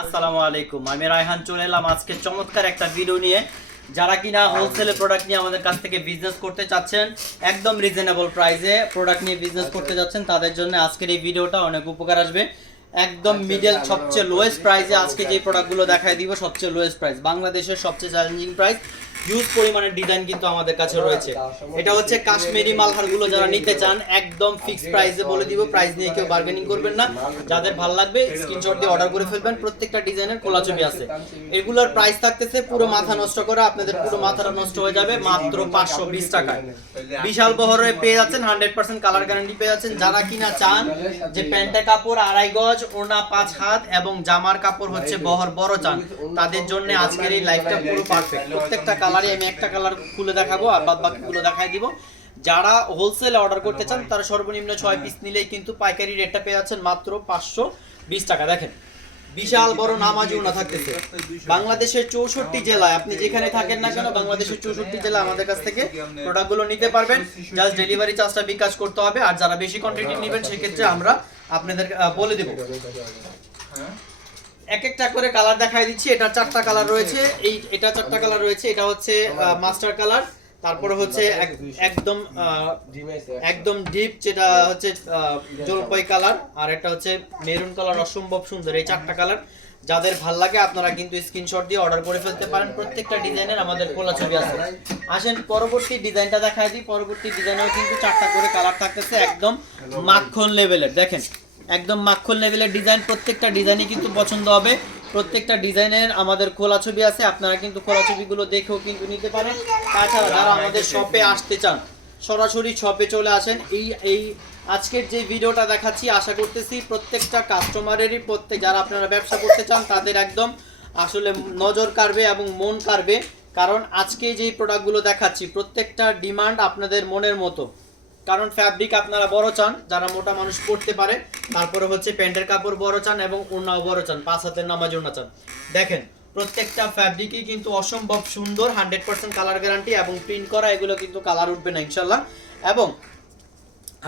আসসালামু আলাইকুম, আমি রায়হান চলে এলাম আজকে চমৎকার একটা ভিডিও নিয়ে। যারা কিনা হোলসেলে প্রোডাক্ট নিয়ে আমাদের কাছ থেকে বিজনেস করতে চাচ্ছেন, একদম রিজনেবল প্রাইসে প্রোডাক্ট নিয়ে বিজনেস করতে যাচ্ছেন, তাদের জন্য আজকের এই ভিডিওটা অনেক উপকার আসবে। একদম মিডল সবচেয়ে লোয়েস্ট প্রাইসে আজকে যে প্রোডাক্টগুলো দেখাই দিব, সবচেয়ে লোয়েস্ট প্রাইস, বাংলাদেশের সবচেয়ে চ্যালেঞ্জিং প্রাইস। হিউজ পরিমাণের ডিজাইন কিন্তু আমাদের কাছে রয়েছে। এটা হচ্ছে কাশ্মীরি মালহারগুলো যারা নিতে চান একদম ফিক্সড প্রাইসে বলে দিব, প্রাইস নিয়ে কেউ বার্গেনিং করবেন না। যাদের ভালো লাগবে স্ক্রিনশট দিয়ে অর্ডার করে ফেলবেন। প্রত্যেকটা ডিজাইনের খোলা ছবি আছে। এগুলোর প্রাইস থাকতেছে পুরো মাথা নষ্ট করা, আপনাদের পুরো মাথাটা নষ্ট হয়ে যাবে মাত্র 520 টাকায়। বিশাল বহরে পেয়ে যাচ্ছেন, 100% কালার গ্যারান্টি পেয়ে যাচ্ছেন। যারা কিনা চান যে প্যান্টের কাপড় 2.5 গজ, ওড়না 5 হাত এবং জামার কাপড় হচ্ছে বহর বড় চান, তাদের জন্য আজকের এই লাইভটা পুরো পারফেক্ট। প্রত্যেকটা কালারে আমি একটা কালার খুলে দেখাবো আর বাদ বাকিগুলো দেখাই দিব। যারা হোলসেলে অর্ডার করতে চান তারা সর্বনিম্ন 6 পিস নিলেই কিন্তু পাইকারি রেটটা পেয়ে যাচ্ছেন মাত্র 520 টাকা। দেখেন বিশাল বড় নামাজি ওনা থাকতেছে। বাংলাদেশের 64 জেলায় আপনি যেখানে থাকেন না কেন, বাংলাদেশের 64 জেলা আমাদের কাছ থেকে প্রোডাক্টগুলো নিতে পারবেন। জাস্ট ডেলিভারি চার্জটা বিকাশ করতে হবে। আর যারা বেশি কোয়ান্টিটি নেবেন সেক্ষেত্রে আমরা আপনাদের বলে দেব। এক একটা করে কালার দেখাই দিচ্ছি। এটা 4টা কালার রয়েছে। এটা 4টা কালার রয়েছে। এটা হচ্ছে মাস্টার কালার, তারপরে হচ্ছে একদম ডিপ যেটা হচ্ছে জলপাই কালার, আর এটা হচ্ছে মেরুন কালার। অসম্ভব সুন্দর এই 4টা কালার। যাদের ভাল লাগে আপনারা কিন্তু স্ক্রিনশট দিয়ে অর্ডার করে ফেলতে পারেন। প্রত্যেকটা ডিজাইনের আমাদের খোলা ছবি আছে। আসেন পরবর্তী ডিজাইনটা দেখাই দিই। পরবর্তী ডিজাইনেও কিন্তু 4টা করে কালার থাকতেছে, একদম মাখন লেভেলের। দেখেন একদম মাখন লেভেলের ডিজাইন। প্রত্যেকটা ডিজাইনই কিন্তু পছন্দ হবে। প্রত্যেকটা ডিজাইনের আমাদের খোলা ছবি আছে, আপনারা কিন্তু খোলা ছবিগুলো দেখেও কিন্তু নিতে পারেন। তাছাড়া যারা আমাদের শপে আসতে চান সরাসরি শপে চলে আসেন। এই আজকের যে ভিডিওটা দেখাচ্ছি আশা করতেছি প্রত্যেকটা কাস্টমারেরই, যারা আপনারা ব্যবসা করতে চান তাদের একদম আসলে নজর কাড়বে এবং মন কাড়বে। কারণ আজকে যেই প্রোডাক্টগুলো দেখাচ্ছি প্রত্যেকটা ডিমান্ড আপনাদের মনের মতো। কারণ ফ্যাব্রিক আপনারা বড় চান, যারা মোটা মানুষ পরতে পারে। তারপরে হচ্ছে প্যান্টের কাপড় বড় চান এবং ওড়নাও বড় চান, 5 হাতের নামাজ ওড়না চান। দেখেন প্রত্যেকটা ফ্যাব্রিকই কিন্তু অসম্ভব সুন্দর, 100% কালার গ্যারান্টি এবং প্রিন্ট করা, এগুলো কিন্তু কালার উঠবে না ইনশাল্লাহ। এবং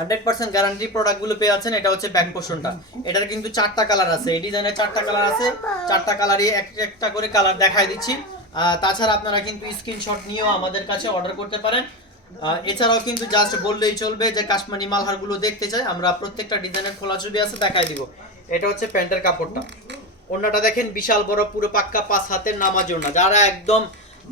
100% গ্যারান্টি প্রোডাক্টগুলো পেয়ে যাচ্ছেন। এটা হচ্ছে ব্যাক পোর্শনটা। এটার কিন্তু 4টা কালার আছে। এই ডিজাইনের 4টা কালার আছে। 4টা কালারই একটা করে কালার দেখাই দিচ্ছি। তাছাড়া আপনারা কিন্তু স্ক্রিনশট নিয়েও আমাদের কাছে অর্ডার করতে পারেন। এছাড়াও কিন্তু জাস্ট বললেই চলবে যে কাশ্মীরি মালহারগুলো দেখতে চাই, আমরা প্রত্যেকটা ডিজাইনের খোলা ছবি আছে দেখাই দিব। এটা হচ্ছে প্যান্টের কাপড়টা। ওড়নাটা দেখেন বিশাল বড়, পুরো পাক্কা 5 হাতের নামাজ ওড়না। যারা একদম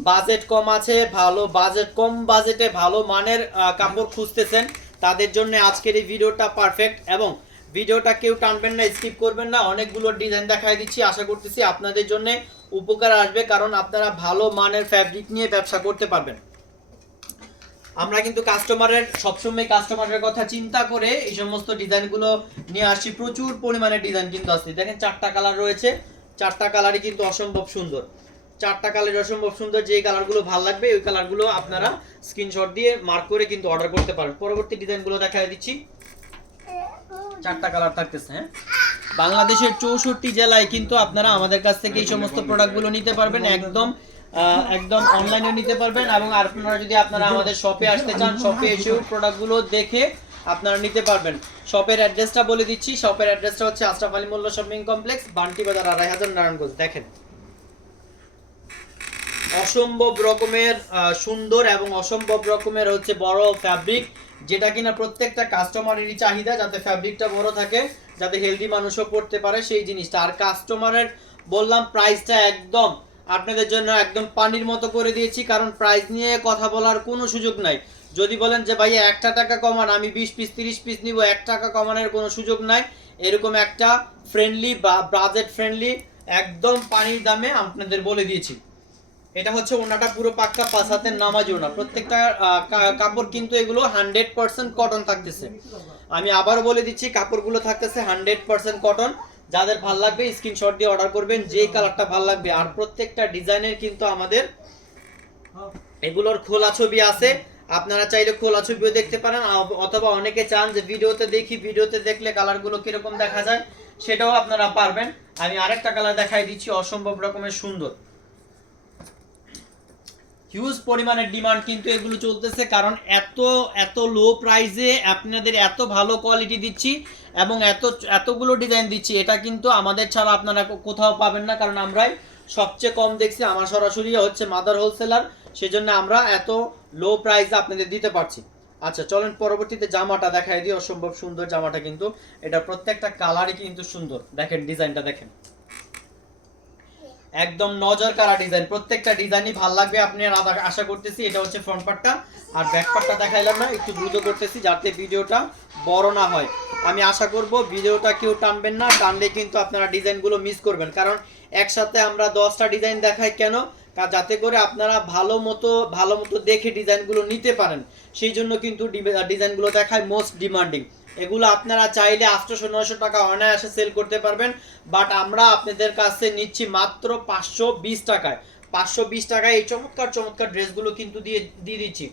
বাজেট কম আছে, ভালো বাজেট, কম বাজেটে ভালো মানের কাপড় খুঁজতেছেন তাদের জন্য আজকের এই ভিডিওটা পারফেক্ট। এবং ভিডিওটা কেউ টানবেন না, স্কিপ করবেন না। অনেকগুলো ডিজাইন দেখাই দিচ্ছি, আশা করতেছি আপনাদের জন্য উপকার আসবে, কারণ আপনারা ভালো মানের ফ্যাব্রিক নিয়ে ব্যবসা করতে পারবেন। আমরা কিন্তু সবসময় কাস্টমারের কথা চিন্তা করে এই সমস্ত ডিজাইনগুলো নিয়ে আসছি। প্রচুর পরিমাণে ডিজাইন কিন্তু আসছে। দেখেন 4টা কালার রয়েছে। 4টা কালারই কিন্তু অসম্ভব সুন্দর। 4টা কালার অসম্ভব সুন্দর। যে কালারগুলো ভালো লাগবে ওই কালারগুলো আপনারা স্ক্রিনশট দিয়ে মার্ক করে কিন্তু অর্ডার করতে পারেন। পরবর্তী ডিজাইনগুলো দেখাই দিচ্ছি। 4টা কালার থাকতেছে। হ্যাঁ, বাংলাদেশের 64 জেলায় কিন্তু আপনারা আমাদের কাছ থেকে এই সমস্ত প্রোডাক্টগুলো নিতে পারবেন। একদম অনলাইনে নিতে পারবেন। এবং আপনারা যদি আমাদের শপে আসতে চান, শপে এসেও প্রোডাক্টগুলো দেখে আপনারা নিতে পারবেন। শপের অ্যাড্রেসটা বলে দিচ্ছি। শপের অ্যাড্রেসটা হচ্ছে আশরাফ আলী মোল্লা শপিং কমপ্লেক্স, বান্টি বাজার, 2500, নারায়ণগঞ্জ। দেখেন অসম্ভব রকমের সুন্দর এবং অসম্ভব রকমের হচ্ছে বড় ফ্যাব্রিক, যেটা কিনা প্রত্যেকটা কাস্টমারেরই চাহিদা, যাতে ফ্যাব্রিকটা বড় থাকে, যাতে হেলদি মানুষও পড়তে পারে সেই জিনিসটা। আর কাস্টমারের বললাম প্রাইসটা একদম আপনাদের জন্য একদম পানির মতো করে দিয়েছি, কারণ প্রাইস নিয়ে কথা বলার কোনো সুযোগ নাই। যদি বলেন যে ভাইয়া 1 টাকা কমান, আমি 20 পিস 30 পিস নিব, 1 টাকা কমানোর কোনো সুযোগ নাই। এরকম একটা ফ্রেন্ডলি বা বাজেট ফ্রেন্ডলি একদম পানির দামে আপনাদের বলে দিয়েছি। এটা হচ্ছে ওনাটা পুরো পাক্কা 5 হাতের নামাজ ওনা। প্রত্যেকটা কাপড় কিন্তু এগুলো 100% কটন থাকতেছে। আমি আবার বলে দিচ্ছি কাপড়গুলো থাকতেছে 100% কটন। যাদের ভাল লাগবে স্ক্রিনশট দিয়ে অর্ডার করবেন, যেই কালারটা ভাল লাগবে। আর প্রত্যেকটা ডিজাইনের কিন্তু আমাদের এগুলোর খোলা ছবি আছে, আপনারা চাইলে খোলা ছবিও দেখতে পারেন। অথবা অনেকে চান যে ভিডিওতে দেখি, ভিডিওতে দেখলে কালারগুলো কিরকম দেখা যায় সেটাও আপনারা পারবেন। আমি আরেকটা কালার দেখাই দিচ্ছি, অসম্ভব রকমের সুন্দর। হিউজ পরিমাণের ডিমান্ড কিন্তু এগুলো চলতেছে, কারণ এত এত লো প্রাইসে আপনাদের এত ভালো কোয়ালিটি দিচ্ছি এবং এতগুলো ডিজাইন দিচ্ছি, এটা কিন্তু আমাদের ছাড়া আপনারা কোথাও পাবেন না, কারণ আমরাই সবচেয়ে কম দেখছি। আমার সরাসরি হচ্ছে মাদার হোলসেলার, সেজন্য আমরা এত লো প্রাইসে আপনাদের দিতে পারছি। আচ্ছা চলেন পরবর্তীতে জামাটা দেখাই দিই। অসম্ভব সুন্দর জামাটা, কিন্তু এটা প্রত্যেকটা কালারই কিন্তু সুন্দর। দেখেন ডিজাইনটা দেখেন, একদম নজর কারা ডিজাইন, প্রত্যেকটা ডিজাইনই ভালো লাগবে আপনার আশা করতেছি। এটা হচ্ছে ফ্রন্ট পার্টটা, আর ব্যাক পার্টটা দেখাইলাম না, একটু দ্রুত করতেছি যাতে ভিডিওটা বড় না হয়। আমি আশা করব ভিডিওটা কেউ টানবেন না, টানলে কিন্তু আপনারা ডিজাইনগুলো মিস করবেন, কারণ একসাথে আমরা 10টা ডিজাইন দেখাই কেন, যাতে করে আপনারা ভালো মতো দেখে ডিজাইনগুলো নিতে পারেন। সেই জন্য কিন্তু ডিজাইনগুলো দেখায় মোস্ট ডিমান্ডিং। এগুলো আপনারা চাইলে 800-900 টাকা অনায়াসে সেল করতে পারবেন, বাট আমরা আপনাদের কাছে নিচ্ছি মাত্র 520 টাকায়। 520 টাকায় এই চমৎকার চমৎকার ড্রেসগুলো কিন্তু দিয়ে দিচ্ছি।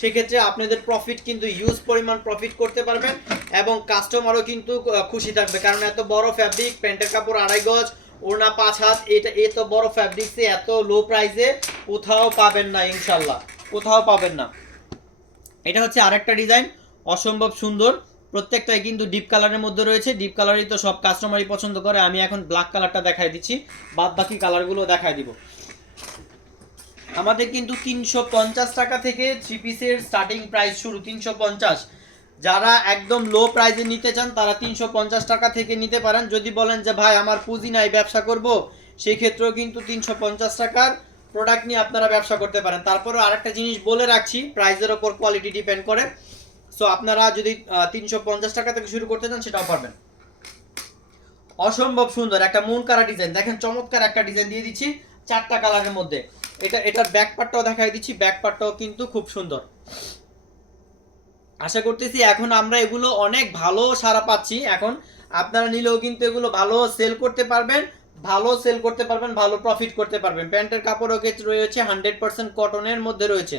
সেক্ষেত্রে আপনাদের প্রফিট কিন্তু হিউজ পরিমাণ প্রফিট করতে পারবেন, এবং কাস্টমারও কিন্তু খুশি থাকবে, কারণ এত বড় ফ্যাব্রিক, প্যান্টের কাপড় 2.5 গজ, ওড়না 5 হাত, এটা এত বড় ফ্যাব্রিক্সে এত লো প্রাইসে কোথাও পাবেন না, ইনশাল্লাহ কোথাও পাবেন না। এটা হচ্ছে আরেকটা ডিজাইন, অসম্ভব সুন্দর। প্রত্যেকটাই কিন্তু ডিপ কালারের মধ্যে রয়েছে। ডিপ কালারই তো সব কাস্টমারই পছন্দ করে। আমি এখন ব্ল্যাক কালারটা দেখাই দিচ্ছি, বাদ বাকি কালারগুলো দেখাই দিব। আমাদের কিন্তু 350 টাকা থেকে 3 পিসের স্টার্টিং প্রাইস শুরু, 350। যারা একদম লো প্রাইসে নিতে চান তারা 350 টাকা থেকে নিতে পারেন। যদি বলেন যে ভাই আমার পুঁজি নাই, ব্যবসা করব, সেই ক্ষেত্রেও কিন্তু 350 টাকার প্রোডাক্ট নিয়ে আপনারা ব্যবসা করতে পারেন। তারপরেও আরেকটা জিনিস বলে রাখছি, প্রাইসের ওপর কোয়ালিটি ডিপেন্ড করে। সো আপনারা যদি 350 টাকা থেকে শুরু করতে চান সেটাও পারবেন। অসম্ভব সুন্দর একটা মন কারা ডিজাইন, দেখেন চমৎকার একটা ডিজাইন দিয়ে দিচ্ছি 4টা কালারের মধ্যে। এটার ব্যাক পার্টটাও দেখাই দিচ্ছি, ব্যাক পার্টটাও কিন্তু খুব সুন্দর। আশা করতেছি এখন আমরা এগুলো অনেক ভালো সাড়া পাচ্ছি। এখন আপনারা নিলেও কিন্তু এগুলো ভালো সেল করতে পারবেন, ভালো প্রফিট করতে পারবেন। প্যান্টের কাপড়ও রয়েছে 100% কটনের মধ্যে রয়েছে,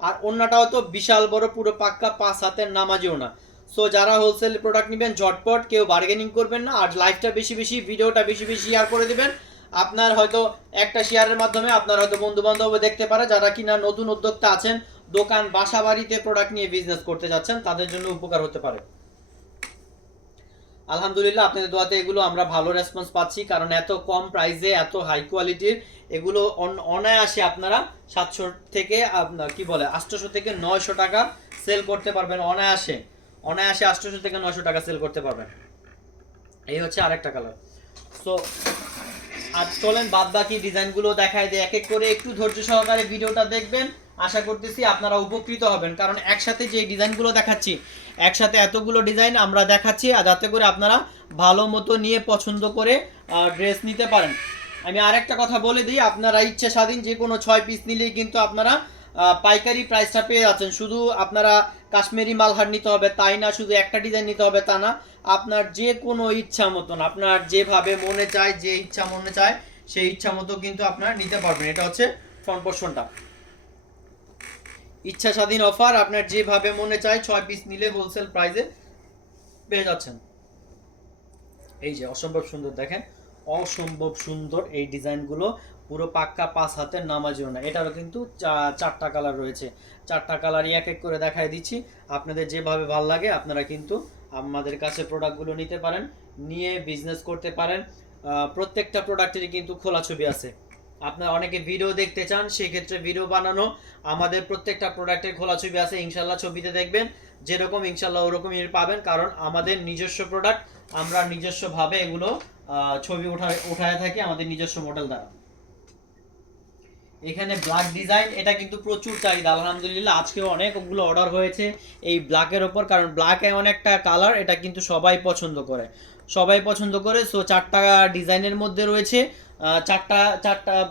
আর ওন্নাটাও তো বিশাল বড়, পুরো পাক্কা 5 হাতের নামাজি ওন্না। সো যারা হোলসেল প্রোডাক্ট নেবেন ঝটপট, কেউ বার্গেনিং করবেন না, আর লাইভটা ভিডিওটা বেশি শেয়ার করে দিবেন। আপনার হয়তো একটা শেয়ারের মাধ্যমে আপনার হয়তো বন্ধু বান্ধব দেখতে পারে, যারা কিনা নতুন উদ্যোক্তা আছেন, দোকান বাসা বাড়িতে প্রোডাক্ট নিয়ে বিজনেস করতে যাচ্ছেন, তাদের জন্য উপকার হতে পারে। আলহামদুলিল্লাহ আপনাদের দোয়াতে এগুলো আমরা ভালো রেসপন্স পাচ্ছি, কারণ এত কম প্রাইসে এত হাই কোয়ালিটির এগুলো অনায়াসে আপনারা 700 থেকে 800 থেকে 900 টাকা সেল করতে পারবেন অনায়াসে। 800 থেকে 900 টাকা সেল করতে পারবেন। এই হচ্ছে আরেকটা কালার। সো আর চলেন বাদ বাকি ডিজাইনগুলো দেখায় দিয়ে এক এক করে, একটু ধৈর্য সহকারে ভিডিওটা দেখবেন। আশা করতেছি আপনারা উপকৃত হবেন, কারণ একসাথে যে ডিজাইনগুলো দেখাচ্ছি, একসাথে এতগুলো ডিজাইন আমরা দেখাচ্ছি, আর যাতে করে আপনারা ভালো মতো নিয়ে পছন্দ করে ড্রেস নিতে পারেন। আমি আরেকটা কথা বলে দিই, আপনারা ইচ্ছা স্বাধীন যে কোনো 6 পিস নিলেই কিন্তু আপনারা পাইকারি প্রাইসটা পেয়ে যাচ্ছেন। শুধু আপনারা কাশ্মীরি মালহার নিতে হবে তাই না, শুধু একটা ডিজাইন নিতে হবে তা না, আপনার যে কোনো ইচ্ছা মতন, আপনার যেভাবে মনে চায়, যে ইচ্ছা মনে চায় সেই ইচ্ছা মতো কিন্তু আপনারা নিতে পারবেন। এটা হচ্ছে ফ্রন্ট পোর্শনটা, ইচ্ছা স্বাধীন অফার, আপনার যেভাবে মনে চায় 6 পিস নিলে হোলসেল প্রাইসে পেয়ে যাচ্ছেন। এই যে অসম্ভব সুন্দর, দেখেন অসম্ভব সুন্দর এই ডিজাইনগুলো, পুরো পাক্কা 5 হাতের নামাজিও না। এটারও কিন্তু 4টা কালার রয়েছে, 4টা কালারই এক এক করে দেখাই দিচ্ছি। আপনাদের যেভাবে ভালো লাগে আপনারা কিন্তু আমাদের কাছে প্রোডাক্টগুলো নিতে পারেন, নিয়ে বিজনেস করতে পারেন। প্রত্যেকটা প্রোডাক্টেরই কিন্তু খোলা ছবি আছে। আপনারা অনেকে ভিডিও দেখতে চান, সেই ক্ষেত্রে ভিডিও বানানো, আমাদের প্রত্যেকটা প্রোডাক্টের খোলা ছবি আছে। ইনশাল্লাহ ছবিতে দেখবেন যেরকম, ইনশাল্লাহ ওরকমই পাবেন, কারণ আমাদের নিজস্ব প্রোডাক্ট, আমরা নিজস্বভাবে এগুলো ছবি উঠায় থাকি আমাদের নিজস্ব মডেল দ্বারা। এখানে ব্ল্যাক ডিজাইন, এটা কিন্তু প্রচুর চাহিদা আলহামদুলিল্লাহ। আজকেও অনেকগুলো অর্ডার হয়েছে এই ব্ল্যাকের ওপর, কারণ ব্ল্যাক এমন একটা কালার, এটা কিন্তু সবাই পছন্দ করে। সো 4টা ডিজাইনের মধ্যে রয়েছে, 4টা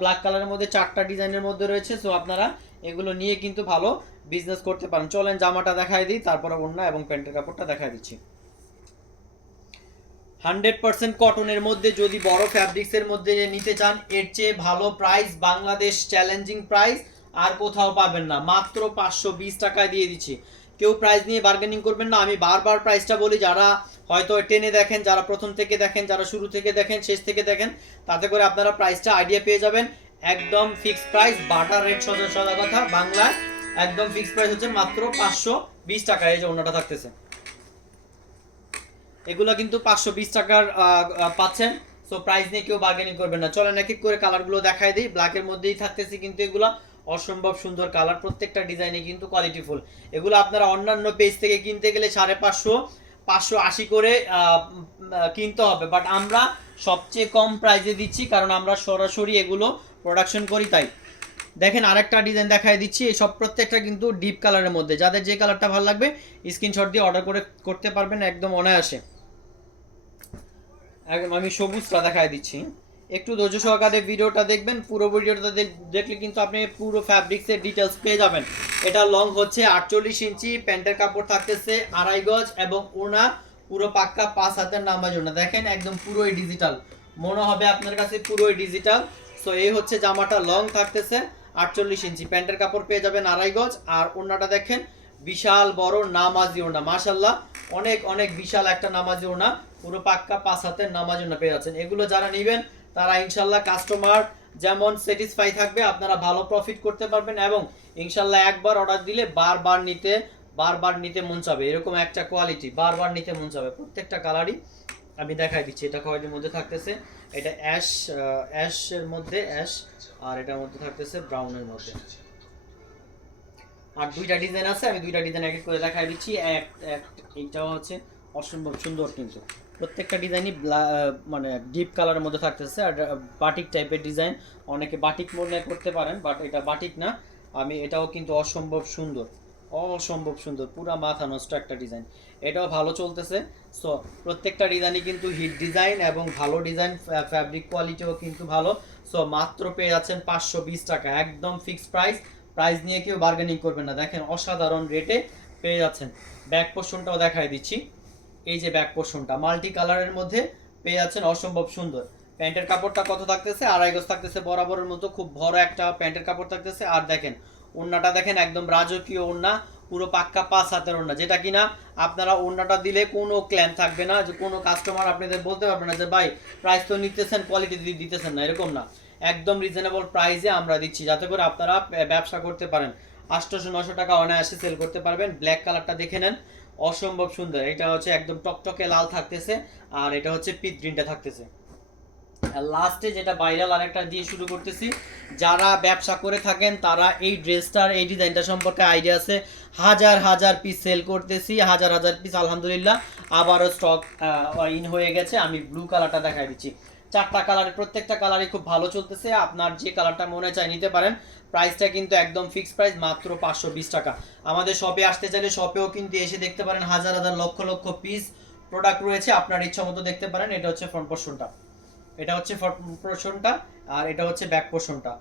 ব্ল্যাক কালারের মধ্যে 4টা ডিজাইনের মধ্যে রয়েছে। সো আপনারা এগুলো নিয়ে কিন্তু ভালো বিজনেস করতে পারেন। চলেন জামাটা দেখাই দিই, তারপরে ওড়না এবং প্যান্টের কাপড়টা দেখাই দিচ্ছি। 100% কটনের মধ্যে যদি বড় ফ্যাব্রিক্সের মধ্যে নিতে চান, এর চেয়ে ভালো প্রাইস, বাংলাদেশ চ্যালেঞ্জিং প্রাইস আর কোথাও পাবেন না। মাত্র 520 টাকায় দিয়ে দিচ্ছি। কেউ প্রাইস নিয়ে বার্গেনিং করবেন না। আমি বারবার প্রাইসটা বলি, যারা হয়তো টেনে দেখেন, যারা প্রথম থেকে দেখেন, যারা শুরু থেকে দেখেন, শেষ থেকে দেখেন, তাতে করে আপনারা প্রাইসটা আইডিয়া পেয়ে যাবেন। একদম ফিক্সড প্রাইস, বাটার রেট সোজা সোজা কথা বাংলা, একদম ফিক্সড প্রাইস হচ্ছে মাত্র 520 টাকা। এই যে ওন্নাটা থাকতেছে, এগুলো কিন্তু 520 টাকার পাচ্ছেন। সো প্রাইস নিয়ে কেউ বার্গেনিং করবেন না। চলেন এক এক করে কালারগুলো দেখাই দিই। ব্ল্যাকের মধ্যেই থাকতেছে কিন্তু এগুলো অসম্ভব সুন্দর কালার, প্রত্যেকটা ডিজাইনে কিন্তু কোয়ালিটিফুল। এগুলো আপনারা অন্যান্য পেজ থেকে কিনতে গেলে 550 580 করে কিনতে হবে, বাট আমরা সবচেয়ে কম প্রাইসে দিচ্ছি, কারণ আমরা সরাসরি এগুলো প্রোডাকশন করি। তাই দেখেন আরেকটা ডিজাইন দেখাই দিচ্ছি। এই সব প্রত্যেকটা কিন্তু ডিপ কালারের মধ্যে, যাদের যে কালারটা ভালো লাগবে স্ক্রিনশট দিয়ে অর্ডার করতে পারবেন একদম অনায়াসে। একদম আমি সবুজটা দেখাই দিচ্ছি, একটু ধৈর্য সহকারে ভিডিওটা দেখবেন। পুরো ভিডিওটা দেখলে কিন্তু আপনি পুরো ফ্যাব্রিক্সের ডিটেলস পেয়ে যাবেন। এটা লং হচ্ছে 48 ইঞ্চি, প্যান্টের কাপড় থাকতেছে 2.5 গজ এবং ওনা পুরো পাক্কা 5 হাতের নামাজ ওনা। দেখেন একদম পুরোই ডিজিটাল, মনে হবে আপনার কাছে পুরোই ডিজিটাল। সো এই হচ্ছে জামাটা, লং থাকতেছে 48 ইঞ্চি, প্যান্টের কাপড় পেয়ে যাবেন 2.5 গজ, আর ওনাটা দেখেন বিশাল বড় নামাজি ওনা, মাশাআল্লাহ অনেক অনেক বিশাল একটা নামাজি ওনা, পুরো পাক্কা 5 হাতের নামাজি ওনা পেয়ে যাচ্ছেন। এগুলো যারা নেবেন তারা ইনশাল্লাহ কাস্টমার যেমন স্যাটিসফাই থাকবে, আপনারা ভালো প্রফিট করতে পারবেন, এবং ইনশাল্লাহ একবার অর্ডার দিলে বারবার নিতে মন চাবে। এরকম একটা কোয়ালিটি, বারবার নিতে মন চাবে। প্রত্যেকটা কালারই আমি দেখাই দিচ্ছি। এটা খয়েরির মধ্যে থাকতেছে, এটা অ্যাশের মধ্যে অ্যাশ, আর এটার মধ্যে থাকতেছে ব্রাউনের মধ্যে। আর দুইটা ডিজাইন আছে, আমি দুইটা ডিজাইন এক এক করে দেখাই দিচ্ছি। এইটাও হচ্ছে অসম্ভব সুন্দর, কিন্তু প্রত্যেকটা ডিজাইনই মানে ডিপ কালারের মধ্যে থাকতেছে। আর বাটিক টাইপের ডিজাইন, অনেকে বাটিক মনে করতে পারেন, বাট এটা বাটিক না। এটাও কিন্তু অসম্ভব সুন্দর, পুরা মাথা নষ্ট একটা ডিজাইন, এটাও ভালো চলতেছে। সো প্রত্যেকটা ডিজাইনই কিন্তু হিট ডিজাইন এবং ভালো ডিজাইন, ফ্যাব্রিক কোয়ালিটিও কিন্তু ভালো। সো মাত্র পেয়ে যাচ্ছেন 520 টাকা, একদম ফিক্সড প্রাইস নিয়ে কেউ বার্গেনিং করবেন না। দেখেন অসাধারণ রেটে পেয়ে যাচ্ছেন। ব্যাক পোর্শনটাও দেখাই দিচ্ছি, এই যে ব্যাক পোর্শনটা মাল্টি কালারের মধ্যে পেয়ে যাচ্ছেন, অসম্ভব সুন্দর। প্যান্টের কাপড়টা কত থাকতেছে, 2.5 গজ থাকতেছে, বরাবরের মতো খুব বড় একটা প্যান্টের কাপড় থাকতেছে। আর দেখেন ওড়নাটা দেখেন একদম রাজকীয় ওড়না, পুরো পাক্কা 5 হাতের ওড়না, যেটা কিনা আপনারা ওড়নাটা দিলে কোনো ক্ল্যাম থাকবে না, যে কোনো কাস্টমার আপনাদের বলতে পারবে না যে ভাই প্রাইস তো নিতেছেন, কোয়ালিটি দিতেছেন না, এরকম না। একদম রিজনেবল প্রাইসে আমরা দিচ্ছি, যাতে করে আপনারা ব্যবসা করতে পারেন। 800-900 টাকা অনায়াসে সেল করতে পারবেন। ব্ল্যাক কালারটা দেখে নেন, অসম্ভব সুন্দর। এটা হচ্ছে একদম টকটকে লাল থাকতেছে, আর এটা হচ্ছে পিট গ্রিনটা থাকতেছে। আর লাস্টে যেটা ভাইরাল আরেকটা দিয়ে শুরু করতেছি, যারা ব্যবসা করে থাকেন তারা এই ড্রেসটার এই ডিজাইনটা সম্পর্কে আইডিয়া আছে। হাজার পিস সেল করতেছি, হাজার পিস আলহামদুলিল্লাহ আবারও স্টক ইন হয়ে গেছে। আমি ব্লু কালারটা দেখাই দিচ্ছি। 4টা কালারের প্রত্যেকটা কালারই খুব ভালো চলতেছে, আপনার যে কালারটা মনে চায় নিতে পারেন। প্রাইসটা কিন্তু একদম ফিক্সড প্রাইস, মাত্র 520 টাকা। আমাদের শপে আসতে চাইলে শপেও কিন্তু এসে দেখতে পারেন, হাজার লক্ষ পিস প্রোডাক্ট রয়েছে, আপনার ইচ্ছা মতো দেখতে পারেন। এটা হচ্ছে ফ্রন্ট পোর্শনটা, এটা হচ্ছে ফ্রন্ট পোর্শনটা, আর এটা হচ্ছে ব্যাক পোর্শনটা।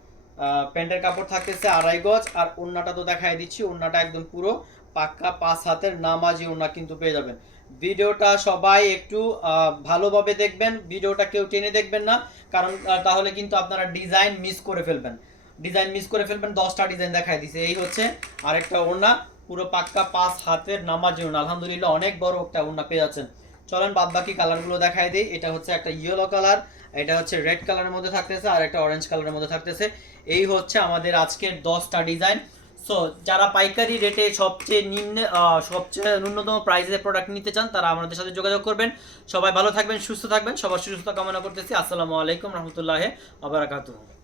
প্যান্টের কাপড় থাকতেছে 2.5 গজ, আর ওড়নাটা তো দেখাই দিচ্ছি। ওড়নাটা একদম পুরো পাক্কা 5 হাতের নামাজি ওড়না কিন্তু পেয়ে যাবেন। ভিডিওটা সবাই একটু ভালোভাবে দেখবেন, ভিডিওটা কেউ টেনে দেখবেন না, কারণ তাহলে কিন্তু আপনারা ডিজাইন মিস করে ফেলবেন। 10টা ডিজাইন দেখাই দিছে। এই হচ্ছে আরেকটা ওড়না, পুরো পাক্কা 5 হাতের নামাজি ওড়না, আলহামদুলিল্লাহ অনেক বড় একটা ওড়না পেয়ে যাচ্ছেন। চলেন বাদ বাকি কালারগুলো দেখাই দিই। এটা হচ্ছে একটা ইয়েলো কালার, এটা হচ্ছে রেড কালারের মধ্যে থাকতেছে, আর একটা অরেঞ্জ কালারের মধ্যে থাকতেছে। এই হচ্ছে আমাদের আজকের 10টা ডিজাইন। সো যারা পাইকারি রেটে সবচেয়ে ন্যূনতম প্রাইসে প্রোডাক্ট নিতে চান, তারা আমাদের সাথে যোগাযোগ করবেন। সবাই ভালো থাকবেন, সুস্থ থাকবেন, সবার সুস্থতা কামনা করতেছি। আসসালামু আলাইকুম রহমতুল্লাহ ওয়া বারাকাতুহু।